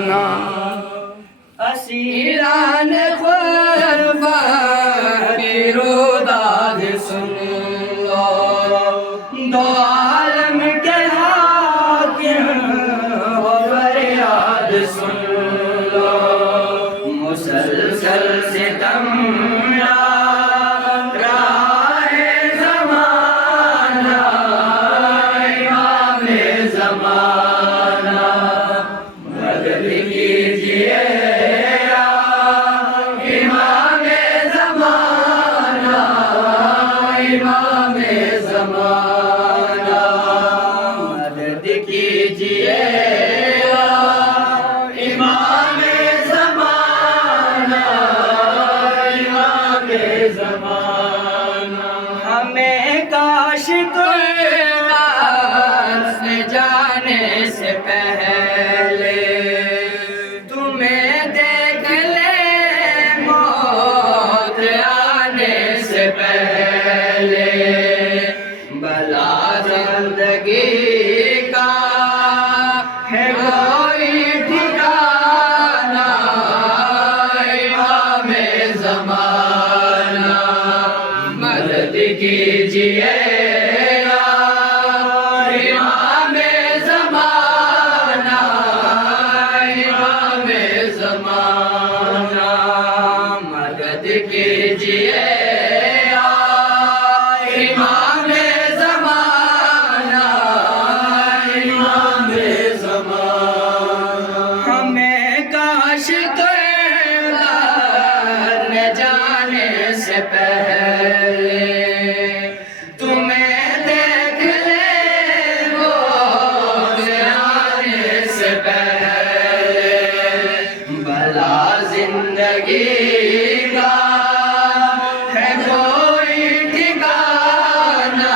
जमाना असीरान क़ुरबानी रोदाद सुन लो दो आलम के हाकिम हो फरियाद सुन लो मुसलसल सितम मदद कीजिए इमाम ज़माना इमाम ज़माना हमें काश कुर्बान जाने से पहले तुम्हें देख ले मौत आने से पहले भला जिंदगी का है कोई ठिकाना इमाम ज़माना मदद कीजिए इमाम ज़माना इमाम ज़माना मदद कीजिए इमाम ज़माना इमाम ज़माना हमें काश कुर्बान जाने से पहले तुम्हें देख ले वो आने से पहले भला जिंदगी का है कोई ठिकाना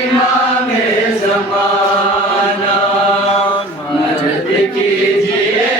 इमाम ज़माना मदद कीजिए